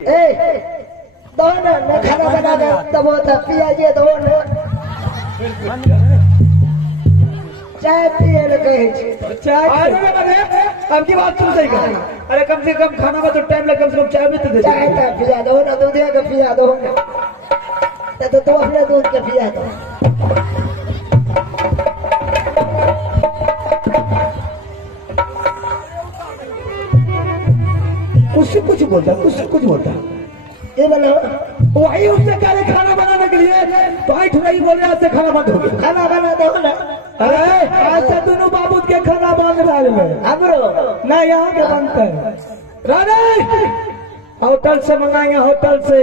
दो ना खाना बना के दबो पिया ये दो ना चाय पिए लगे चाय अब की बात सुन सही कर। अरे कम से कम खाना में तो टाइम लगे, कम से कम चाय भी तो दे। चाय का पिया दो ना, दूध का पिया दो ना, तो अपने दूध का पिया दो। उससे कुछ बोलता, उससे कुछ बोलता। ये बोलो वही उससे कह रहे खाना बनाने के लिए भाई ठुराई बोल रहे से खाना बंद हो गया। खाना बना दो ना। अरे ऐसे दोनों बाबू के खाना बंद रहे हैं। हमरो ना यहाँ के बनते हैं। राधे होटल से मंगाएंगे, होटल से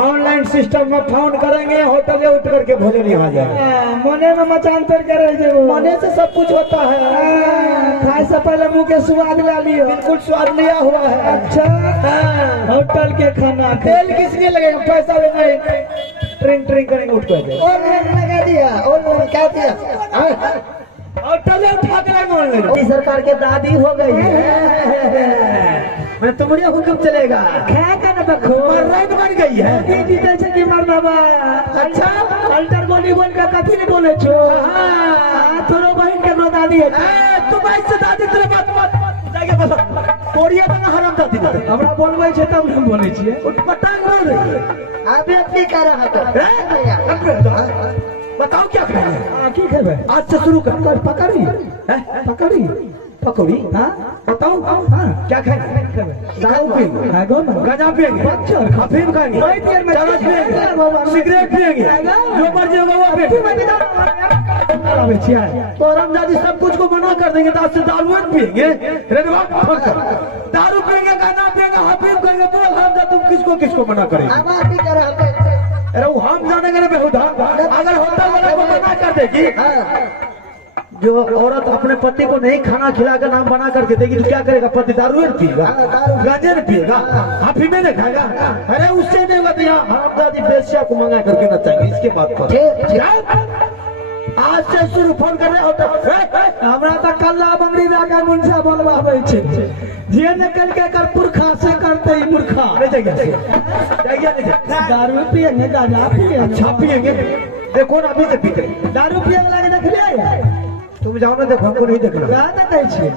ऑनलाइन सिस्टम में फोन करेंगे, होटल से उठ करके भोजन यहाँ जाए। मने में मचांतर करे मने से सब कुछ होता है। खाए से पहले मुंह के स्वाद ला लियो। बिल्कुल स्वाद लिया हुआ है। अच्छा होटल के खाना तेल किसने लगेगा, पैसा लेना ट्रिंग ट्रिंग करेंगे उठ कर ऑनलाइन लगा दिया, ऑनलाइन क्या दिया होटल उठा के ऑनलाइन। सरकार के दादी हो गई है, मैं तुम्हारे हुक्म चलेगा। क्या करना बखो रेड बन गई है दीदी जैसे कि मर बाबा। अच्छा अल्टर बोली बोल का कथी नहीं बोले छो। थोड़ो बहन के नो दादी है तुम ऐसे दादी तेरे बात मत जाके बस कोरिया बना हराम दादी हमरा बोलबै छै तब हम बोलै छियै। पटांग बोल रही है। अबे की कर रहा था बताओ क्या खाएंगे। की खेबे आज से शुरू कर। पकड़ी पकड़ी पकौड़ी। हाँ बताओ क्या खाएंगे। दारू पिएंगे, गांजा पिएंगे, अफीम खाएंगे, चरस पिएंगे, सिगरेट पिएंगे, जो मर्जी होगा वो पिएंगे। तो रामजादी सब कुछ को मना कर देंगे। तो आज से दारू पिएंगे, दारू पिएंगे, गाना पिएंगे, अफीम करेंगे। तो रामजादी तुम किसको किसको मना करेंगे। अरे वो हम जानेंगे ना बेहुदा। अगर होटल वाला को मना कर देगी, जो औरत अपने पति को नहीं खाना खिलाकर नाम बना करके देगी तो क्या करेगा। पति दारू पिएगा, गांजे नहीं पिएगा, अफीम नहीं खाएगा। अरे उससे नहीं होगा। तो यहाँ हरामजादी बेश्या को मंगा करके नचाएंगे। इसके बाद पर आज से शुरू फोन कर रहे होता हमरा तो कल्ला बंगड़ी रागा मुंशा बोलबाबै छै जे ने कल के कर पुरखा से करते ही मूर्खा। दारू पिएंगे, गांजा पिएंगे, अच्छा पिएंगे। देखो ना अभी से पीते दारू पिए वाला के देख लिया। तुम जाओ ना, देखो हमको नहीं देखना। कहै छै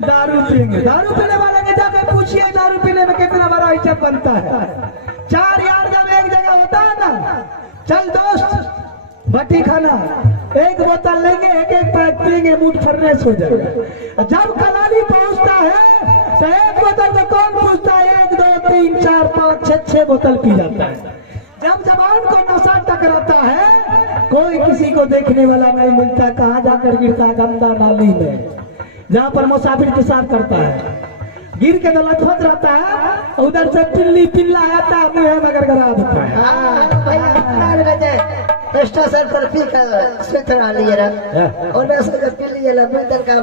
दारू पिएंगे, दारू पीने वाले के जाकर पूछिए दारू पीने में कितना बड़ा इज्जत बनता है। चार यार जब एक जगह होता है ना, चल दोस्त भट्टी खाना, एक बोतल लेंगे, एक एक पैक पिएंगे, मूड फ्रेश हो जाएगा। जब कलाली पहुंचता है तो एक बोतल में कौन पूछता है, 1 2 3 4 5 6 बोतल पी जाता है। जब जवान को नशा टकराता है, कोई किसी को देखने वाला नहीं मिलता, कहाँ जाकर गिरता है, गंदा नाली में जहाँ पर मुसाफिर पेशाब करता है, गिर के लथपथ रहता है। उधर से पिल्ली पिल्ला आता है, मुँह में गड़गड़ा देता है। स्टेशन पर पी कर सुतरा लिए और से पी लिए मुंदर का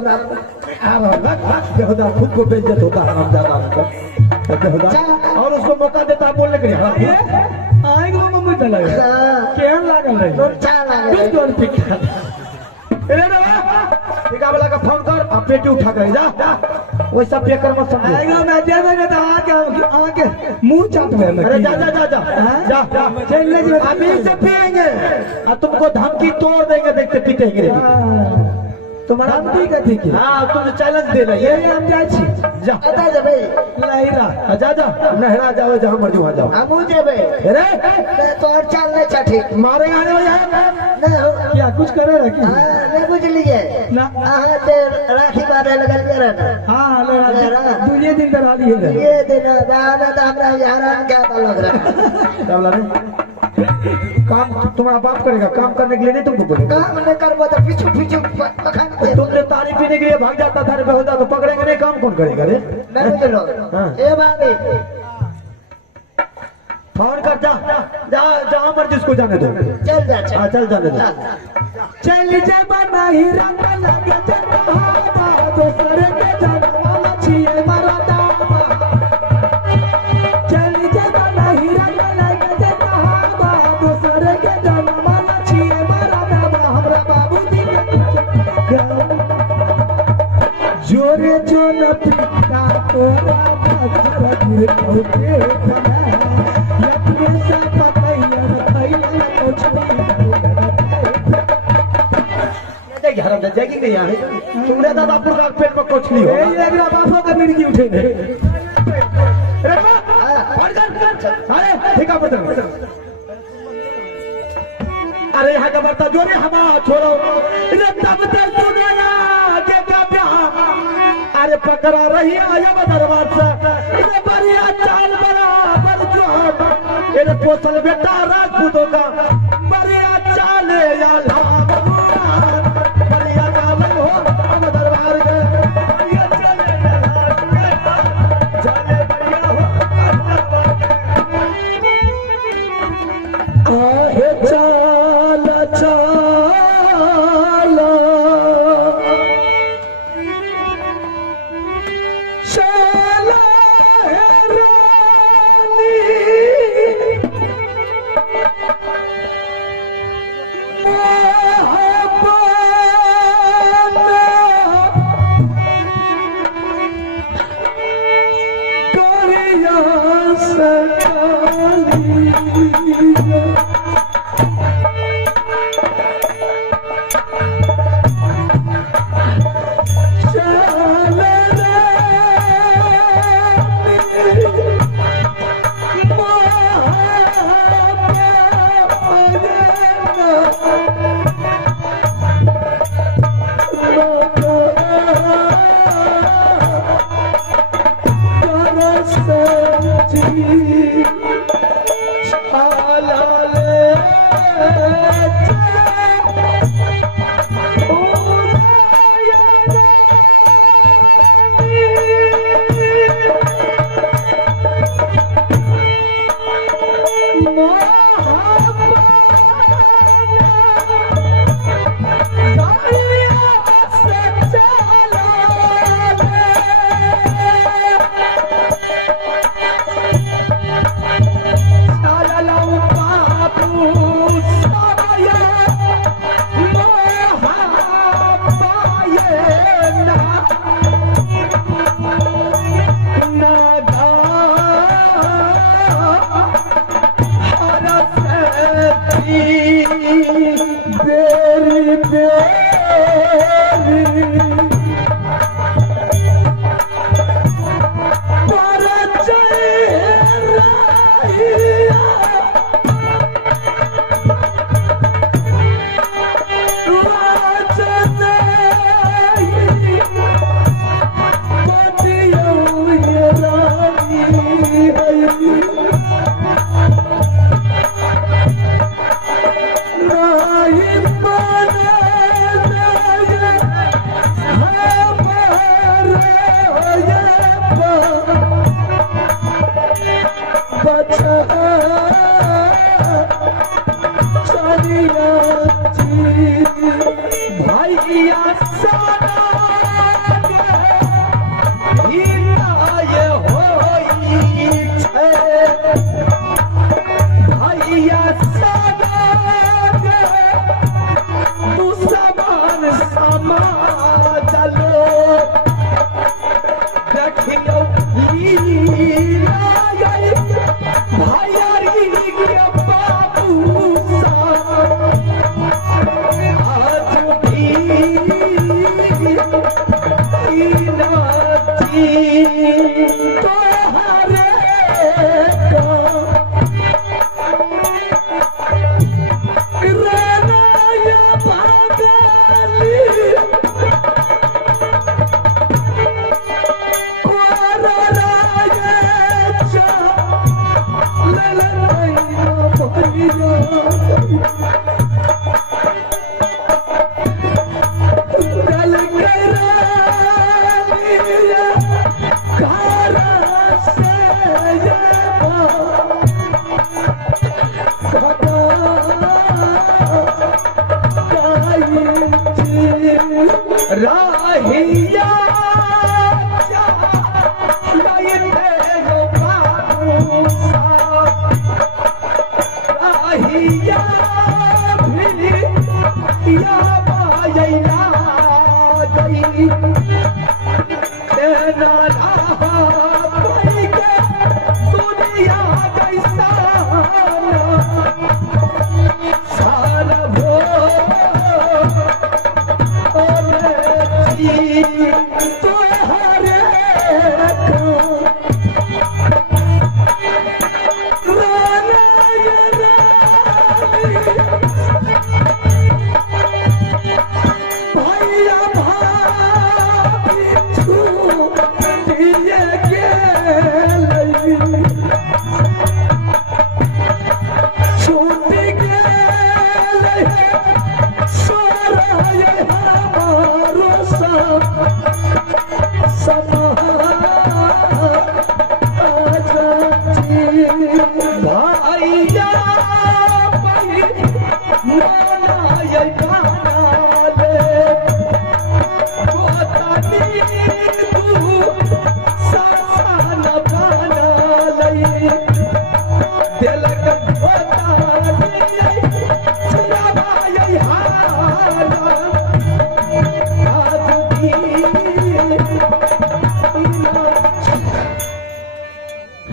बेहुदा खुद को बेइज्जत होता है हरामजादा को। और उसको मौका देता है बोलने के लिए। आएगा मम्मी लगे केहन लागल है, अच्छा लागल टीका वाला का फोन कर, आप पेटी उठा कर जा। वैसा पेकर मत समझो। आएगा मैं देवेंगे तो आके मुंह चाटवे में। अरे जा जा जा जा जा चलने जी अभी से पिएंगे और तुमको धमकी तोड़ देंगे। देखते पीते हैं तुम्हारा धमकी का ठीक है। हाँ तुम चैलेंज दे रहे ये हम जाए छी जा लहरा जा जा नहरा जाओ, जहाँ मर्जी वहाँ जाओ। हम जेबे अरे तो और चल नहीं छठी मारे आने वाले क्या कुछ करे रखी नहीं बुझ लिए ना। राखी बांधे लगल रहना। हाँ दूसरे दिन करा दिए ये दिन हमरा हैरान क्या लग रहा है। काम तुम्हारा बाप करेगा, काम करने के लिए नहीं तुमको बोलेगा। काम नहीं करबो तो पीछू पीछू तुमने तारी पीने के लिए भाग जाता था बेहुदा, तो पकड़ेंगे नहीं। काम कौन करेगा रे। ए बाबी फोन कर, जा जा जहाँ मर्जी उसको जाने दो। चल जा हाँ चल जाने दो। चल जा बना ही रंग लगे जहां दोसर के जन्म छिए मरदा। चल जा बना ही रंग लगे जहां दोसर के जन्म छिए मरदा। हमरा बाबूजी जोरे जो न पिता तोरा के खाना अपने से पकैया खैया कुछ देख हराम दे जाएगी नहीं यहाँ तुमरे दादा पुरका पेट पर कोचली हो एकरा बापो के मिर्गी उठे ने अरे ठीक है बता अरे यहाँ का बर्ता जोरे हमा छोड़ो रे तब तक सुनाया के का प्यार अरे पकड़ा रही आया दरबार से रे बढ़िया चाल बराबर जो रे पोसल बेटा राजपूतों का बढ़िया चाल या लाभ बढ़िया चाल हो हम दरबार के बढ़िया चाल चाले बढ़िया हो आहे चाल चाल चाल है रानी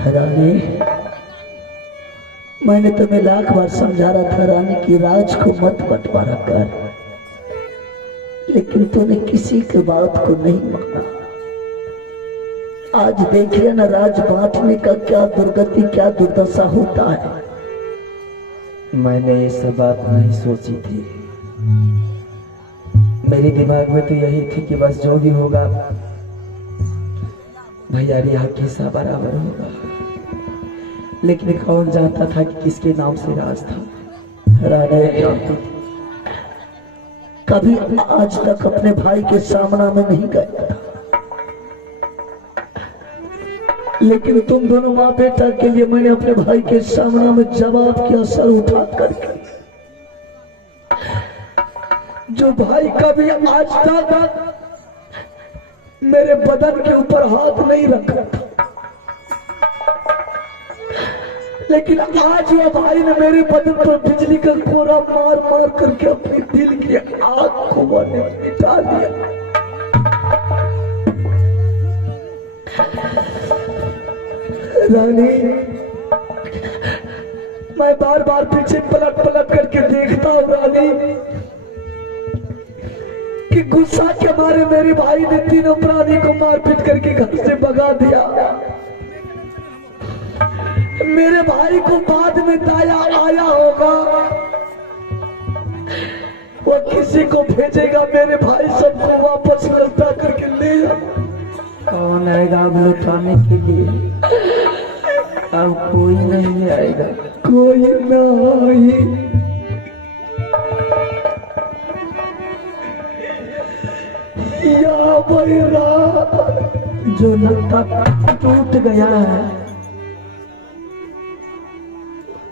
रानी, मैंने तुम्हें लाख बार समझा रहा था रानी कि राज को मत बंटवारा कर, लेकिन तूने किसी की बात को नहीं माना। आज देखिए ना राज बांटने का क्या दुर्गति, क्या दुर्दशा होता है। मैंने ये सब बात नहीं सोची थी। मेरे दिमाग में तो यही थी कि बस जो भी होगा भैया रिया के साथ बराबर होगा, लेकिन कौन जानता था कि किसके नाम से राज था। रानी, कभी आज तक अपने भाई के सामना में नहीं गया था, लेकिन तुम दोनों माँ बेटा के लिए मैंने अपने भाई के सामना में जवाब किया सर उठा करके। जो भाई कभी आज तक मेरे बदन के ऊपर हाथ नहीं रखा था, लेकिन आज वो भाई ने मेरे बदन पर बिजली का कोरा मार मार करके अपने दिल की आग को मिटा दिया। रानी, मैं बार बार पीछे पलट पलट करके देखता हूँ रानी कि गुस्सा के मारे मेरे भाई ने तीनों प्राणी को मारपीट करके घर से भगा दिया। मेरे भाई को बाद में दाया आया होगा, वो किसी को भेजेगा, मेरे भाई सबको वापस लौटा करके ले जाए। कौन आएगा अब लौटाने के लिए? अब कोई नहीं आएगा। कोई नहीं। या बैरा जो लगता टूट गया है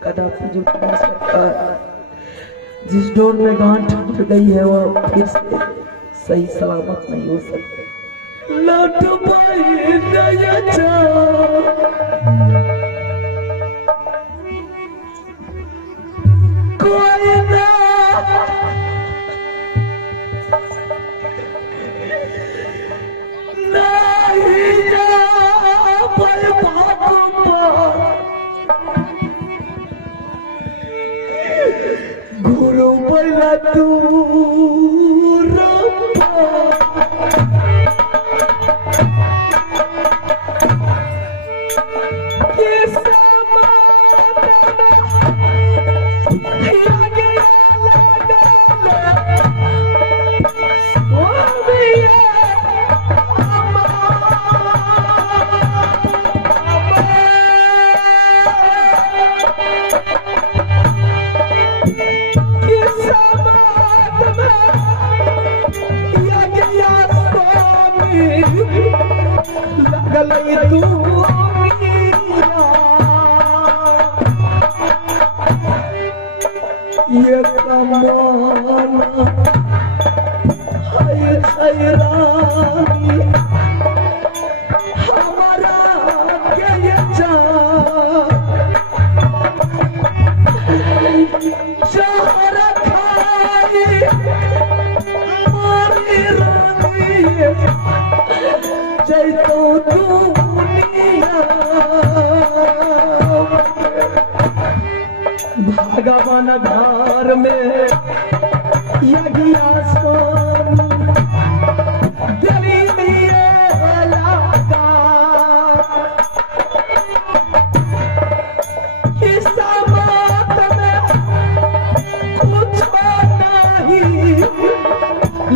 कदापि जो टूट सकता है। जिस डोर में गांठ टूट गई है वो फिर से सही सलामत नहीं हो सकती। लौट पाई नया कोई ना नहीं जा पर गुरु बना तू ये कमाना है सैरानी हमारा के ये चारा खाई मारी रानी जय तो दुनिया भगवान धार में यही आसमान दिली दिए लगा इस बात में कुछ नहीं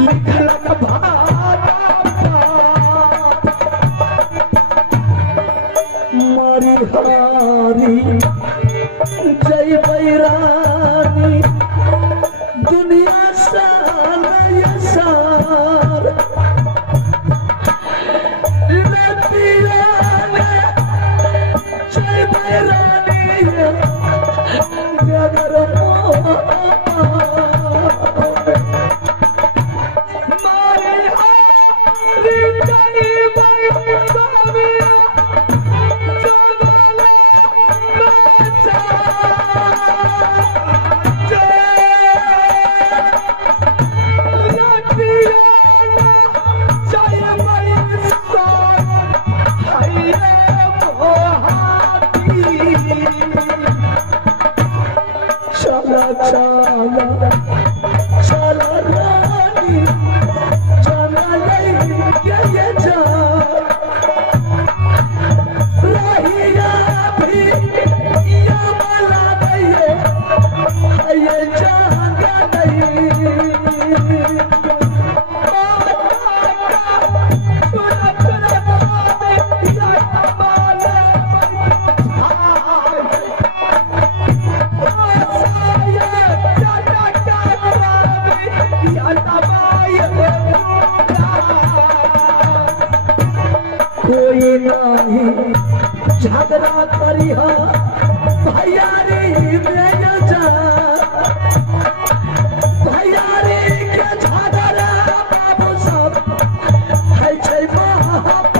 लिखल मारी हारी जय बैरानी दुनिया सार जय बैरानी जगर मारे हारी जय बैरानी Oh, चाला चाला रानी जाना नहीं क्या ये जा रहिया भी या मला नहीं ये जाना नहीं कोई नहीं झगड़ा करिहा भैया रे मैं जा भैया रे के झगड़ा बाबू सब है छै महापाप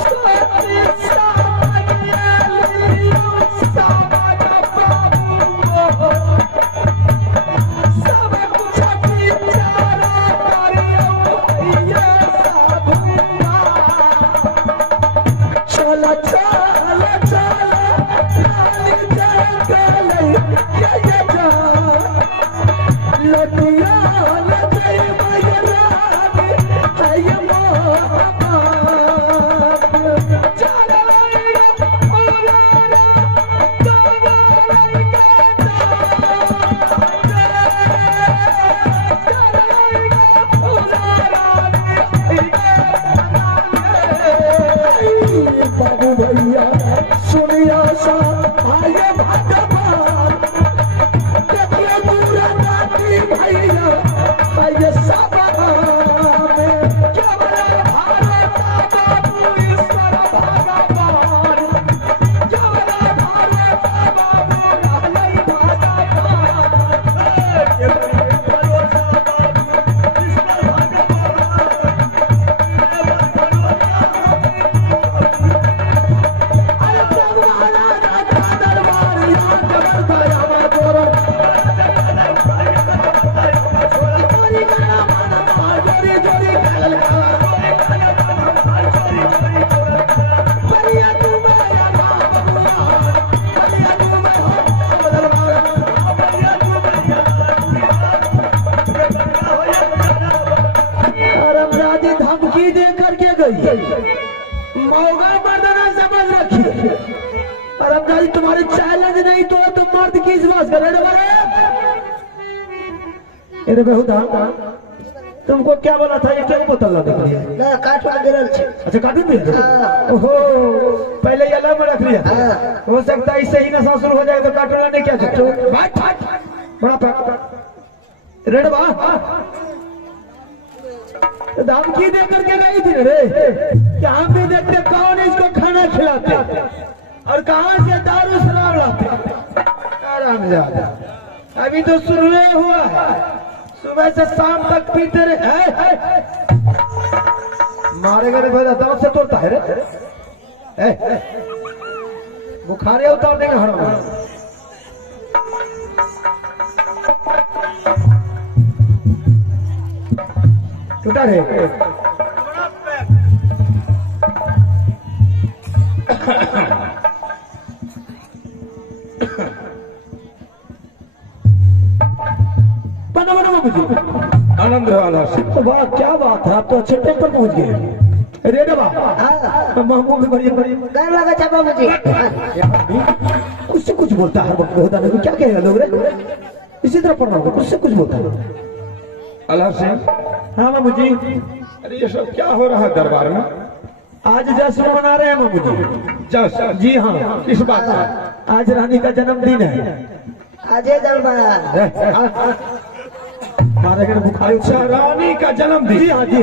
सती सागलियो सागा बाबू सब कुछ बिचारा करियो भैया चला चला चला लाली जगले ये जा लटिया लटे मयरानी है ये मोहब्बत चला ओलारा बाबू भैया सुनिया सा आए भगवान देखिए पूरा नाती भैया आइए सब में केवल भारत बाबू ईश्वर भगवान केवल भारत बाबू रहलै धमकी दे करके गई मौका मर्दाना समझ रखिए और अब दादी तुम्हारे चैलेंज नहीं तो तुम मर्द की विश्वास करे अरे बेहुदा तुमको क्या बोला था ये क्या बोतल ला ना कार्टून गिरल छे। अच्छा कार्टून भी ओहो पहले ये अलग में रख लिया हो सकता है इससे ही नशा शुरू हो जाएगा तो कार्टून लाने क्या चाहते हो बड़ा रेड बा धमकी दे करके गई थी रे कि हम भी देखते कौन इसको खाना खिलाते और कहां से दारू शराब लाते आराम ज्यादा अभी तो शुरू हुआ है सुबह से शाम तक पीते रहे मारेगा रे भाई दर्द से तोड़ता है रे बुखार उतार देंगे हराम टूटा रे आनंद वाला से तो वाह क्या बात है आप तो अच्छे टाइम पर पहुंच गए रेड बा महमूद भी बड़ी बड़ी डर लगा छापा मुझे कुछ से कुछ बोलता है वक्त होता नहीं क्या कहेगा लोग रे इसी तरह पढ़ना होगा कुछ से कुछ बोलता है अल्लाह से हाँ मामू जी अरे ये सब क्या हो रहा है दरबार में आज जश्न मना रहे हैं मामू जी जश्न जी हाँ किस बात का आज रानी का जन्मदिन है अजय दरबार हमारे घर बुखार अच्छा रानी का जन्मदिन जी हाँ जी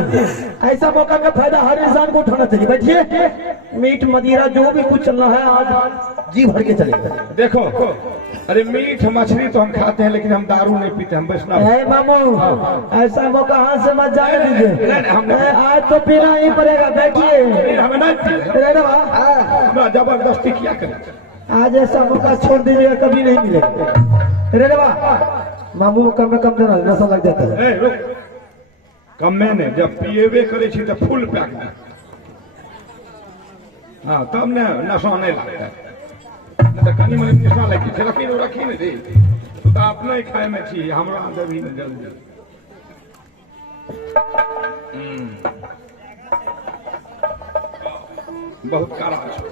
ऐसा मौका का फायदा हर इंसान को उठाना चाहिए बैठिए मीट मदिरा जो भी कुछ चलना है आज जी भर के चलेगा देखो अरे मीट मछली तो हम खाते हैं लेकिन हम दारू नहीं पीते हम वैष्णव है मामू ऐसा मौका हाथ से मत जाने दीजिए आज तो पीना ही पड़ेगा बैठिए हमें नहीं रेडवा जबरदस्ती क्या करें आज ऐसा मौका छोड़ दीजिएगा कभी नहीं मिलेगा रेडवा मामू कम में कम देना नशा लग जाता है कम में ने जब पिएबे करे छी तो फुल पैक में हाँ तब ने नशा नहीं लगता है कनी मनी निशा लगी छै रखी ने रे तू तो अपने खाए में छी हमरा अंदर भी न जल्दी बहुत कारा छै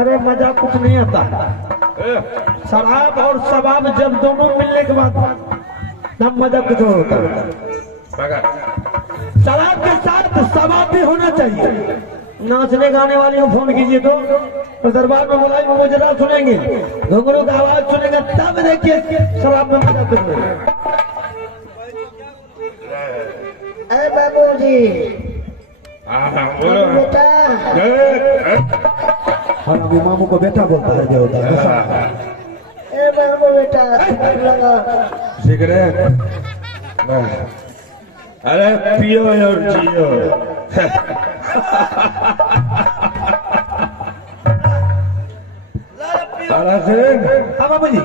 अरे मजा कुछ नहीं आता। शराब और शबाब जब दोनों मिलने के बाद तब मजा कुछ और होता है। शराब के साथ शबाब भी होना चाहिए। नाचने गाने वाले को फोन कीजिए तो दरबार में बुलाए मुजरा सुनेंगे, घुंघरू का आवाज सुनेगा, तब देखिए शराब में मजा कुछ होगा। अरे बाबूजी बेटा हमारे मामू को बेटा बोलता है जो होता है। ए बाबू बेटा लगा सिगरेट अरे पियो और जियो तारा सिंह हाँ बाबू जी,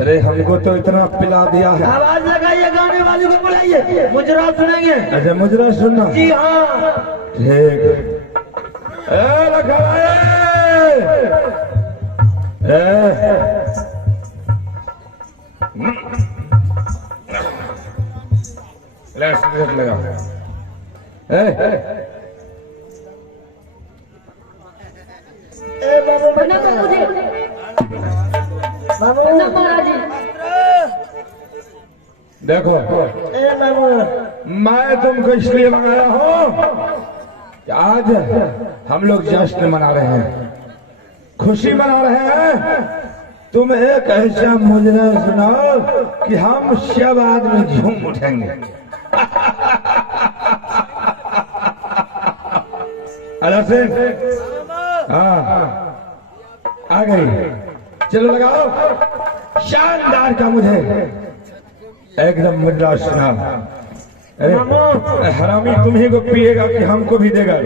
अरे हमको तो इतना पिला दिया है। आवाज लगाइए, गाने वाले को बुलाइए, मुजरा सुनेंगे। अच्छा मुजरा सुनना जी हाँ। ठीक लगा लगा ए बाबू बेटा बाबू देखो ए बाबू मैं तुमको इसलिए मंगाया हूँ कि आज हम लोग जश्न मना रहे हैं, खुशी मना रहे हैं। तुम एक ऐसा मुजरा सुनाओ कि हम सब आदमी झूम उठेंगे। अरे से हाँ आ गई, चलो लगाओ शानदार का मुझे एकदम मुजरा सुनाओ। अरे हरामी तुम ही को पिएगा कि हमको भी देगा?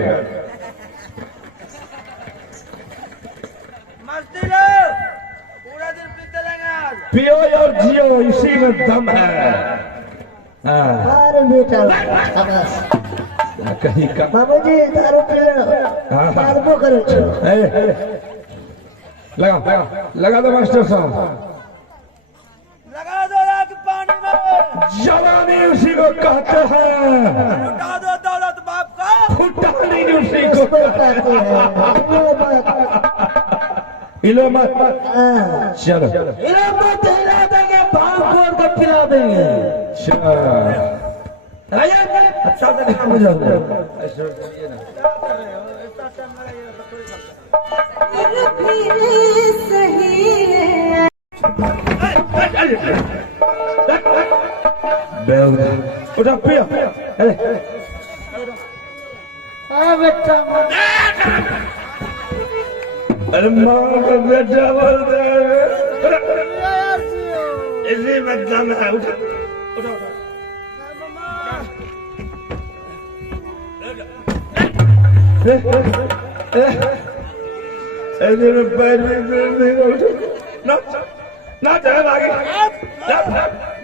मस्ती लो, पूरा दिन पीते रहेंगे आज। पियो और जियो, इसी में दम है। हाँ अरे बेटा शाबाश कहीं का बाबूजी दारू पी लो, दारू करो लगा दो मास्टर साहब, लगा दो रात पानी में, जवानी उसी को कहते हैं, लुटा दो दौलत बाप का, फुटानी उसी को कहते हैं। हिलो मत, हाँ चलो हिला मत, हिला देंगे, भांग खोल कर पिला देंगे। चलो अच्छा से काम हो जाएगा। उठा पिया। हाँ बेटा अरे माँ का बेटा बोलते इसी में दम है। उठा उठा ऐसे में पैर में दर्द नहीं ना ना चल आगे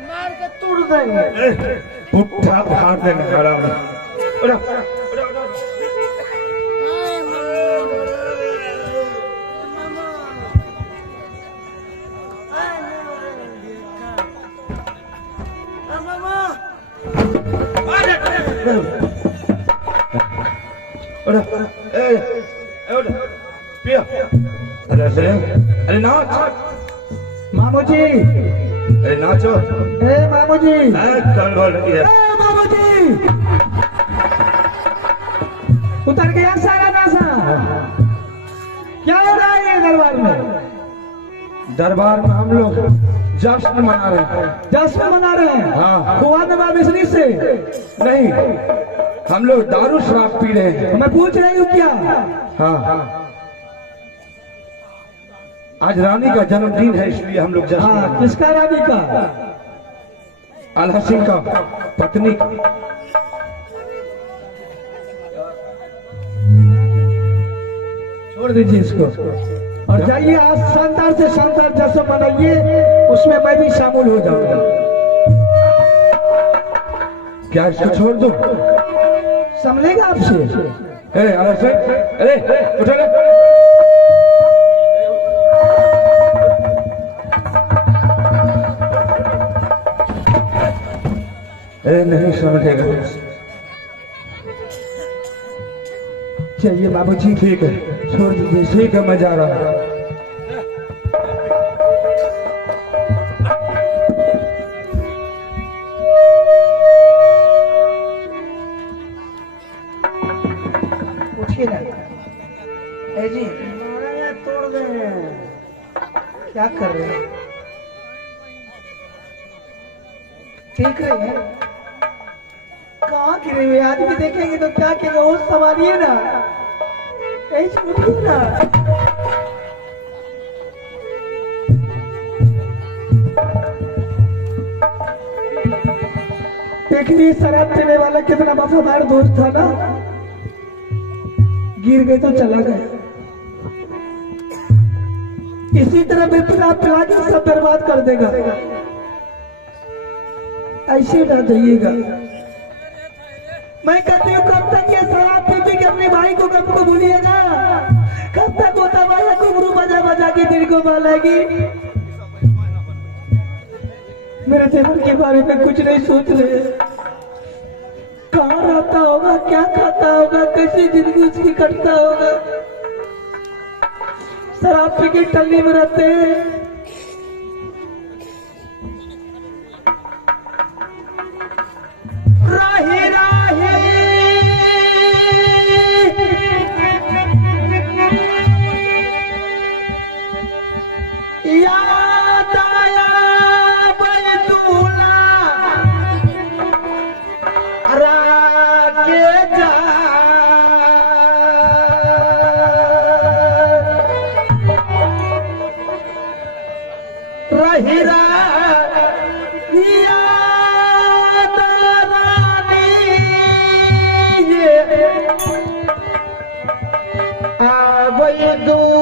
मार के तोड़ देंगे। पुट्ठा फाड़ देंगे हराम। उठा पिया। अरे नाच मामू जी, अरे नाचो। ए मामू जी, कल बोल रही है मामू जी, उतर गया सारा नासा। क्या हो रहा है ये दरबार में? दरबार में हम लोग जश्न मना रहे हैं। जश्न मना रहे हैं? हाँ। खुआ नवाब मिश्री से नहीं, हम लोग दारू शराब पी रहे हैं। मैं पूछ रही हूँ क्या? हाँ आज रानी का जन्मदिन है, इसलिए हम लोग जश्न हाँ, मना रहे किसका रानी का? हैं। आल्हा सिंह का पत्नी का। छोड़ दीजिए इसको और जाइए आज शानदार से शानदार जश्न मनाइए, उसमें मैं भी शामिल हो जाऊंगा। क्या इसको छोड़ दूं? संभलेगा आपसे? आल्हा सिंह, अरे उठो रे। नहीं समझेगा। चलिए बाबूजी, ठीक है, छोड़ दीजिए। ठीक है, मैं जा रहा हूँ। उठिए ना। ए जी, मारेंगे, तोड़ देंगे। क्या कर रहे हैं? ठीक है, कहाँ गिरे हुए आदमी देखेंगे तो क्या कहेंगे? वो संभालिए ना, ऐसे उठिए ना। देखिए शराब पीने वाला कितना वफादार दोस्त था ना, गिर गए तो चला गया। इसी तरह बेपना पिला के सब बर्बाद कर देगा। ऐसे ना जाइएगा। मैं कहती हूँ कब तक ये शराब पी पी के अपने भाई को कब को भूलिएगा? कब तक होता भाई घुंघरू बजा बजा के दिल को बहलाएगी? मेरे देवर के बारे में कुछ नहीं सोच रहे। कहाँ रहता होगा, क्या खाता होगा, कैसी जिंदगी उसकी कटता होगा? शराब पी के टल्ली में रहते हैं। राही राही याद आया बैतूला रागे जा रही याद रानी ये आबै दूला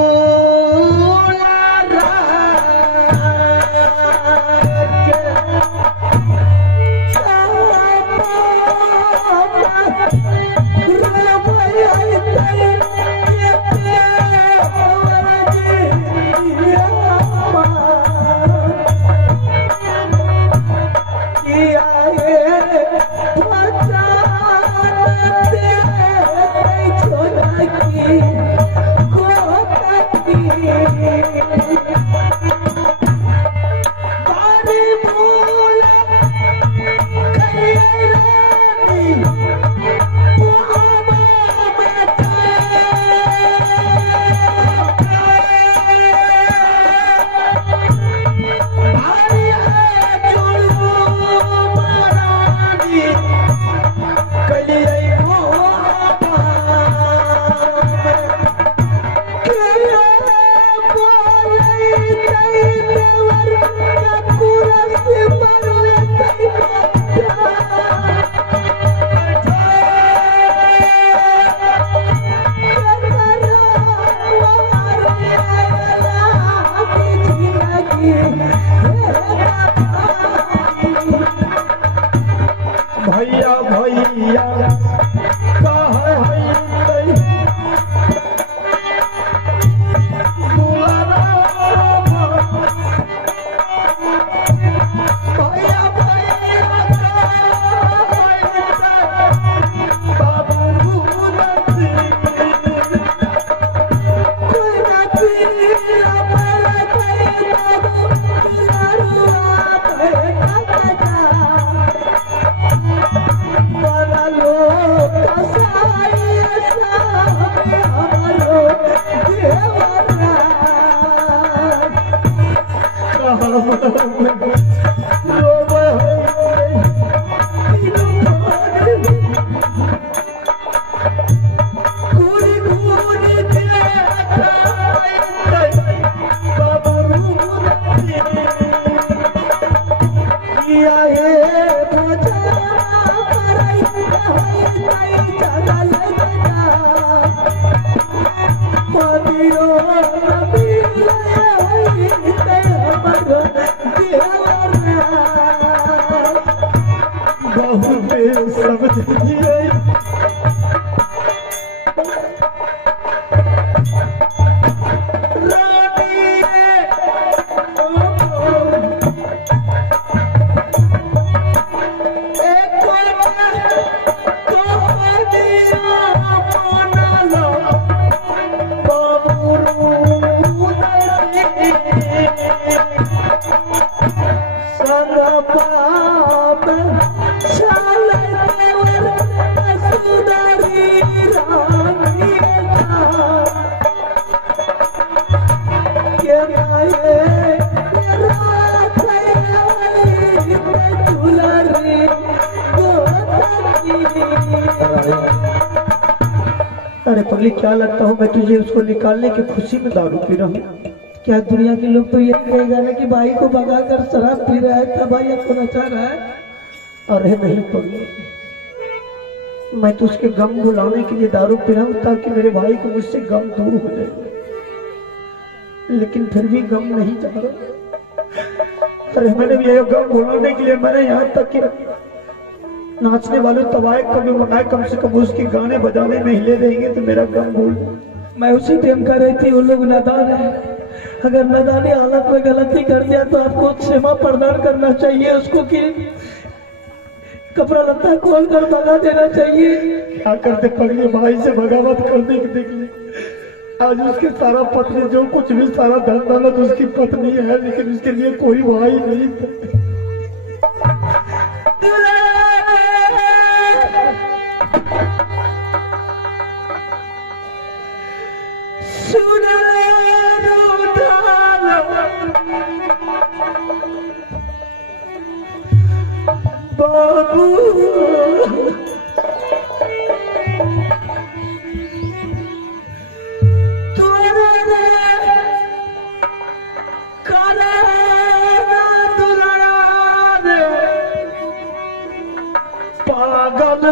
अरे पगली, क्या लगता हूँ मैं तुझे उसको निकालने की खुशी में दारू पी रहा हूँ। क्या दुनिया के लोग तो ये कहेगा ना कि भाई को भगा कर शराब पी रहा है, तब भाई आपको नचा रहा है। अरे नहीं पगली, मैं तो उसके गम भुलाने के लिए दारू पी रहा हूँ ताकि मेरे भाई को मुझसे गम दूर हो जाए, लेकिन फिर भी गम नहीं जा रहा। अरे मैंने भी ये गम भुलाने के लिए मैंने यहाँ तक कि नाचने वाले तबायक को भी मंगाए, कम से कम उसके गाने बजाने में हिले देंगे तो मेरा गम भूल। मैं उसी टाइम कर रही थी, वो लोग नादान है। अगर नादानी हालत में गलती कर दिया तो आपको क्षमा प्रदान करना चाहिए उसको, कि कपड़ा लत्ता खोल कर भगा देना चाहिए। क्या करते पगले, भाई से बगावत करने के निकले। आज उसके सारा पत्नी, जो कुछ भी सारा धन दौलत उसकी पत्नी है, लेकिन उसके लिए कोई भाई नहीं था। बाबू पागल